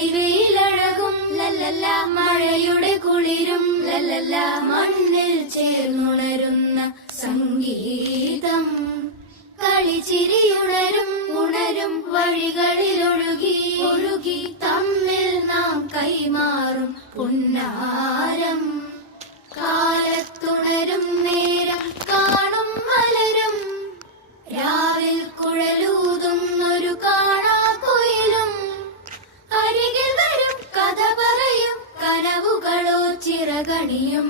തെളിവെയിലഴകും ലല്ലല്ല, മഴയുടെ കുളിരും ലല്ലല്ല, മണ്ണിൽ ചേർന്നുണരുന്ന സംഗീതം. കളിച്ചിരിയുണരും ഉണരും വഴികളിലൊഴുകി ഒഴുകി തമ്മിൽ നാം കൈമാറും പുന്നാരം. കാലത്തുണരും നേരം കാണും മലരും, രാവിൽ കുഴലൂതുന്നൊരു കാണാക്കുയിലും. അരികിൽ വരും കഥ പറയും കനവുകളോ ചിറകണിയും.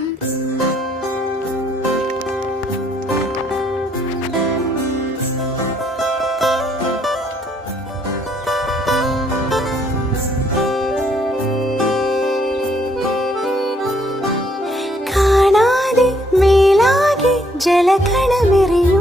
ജലകണമെറിയും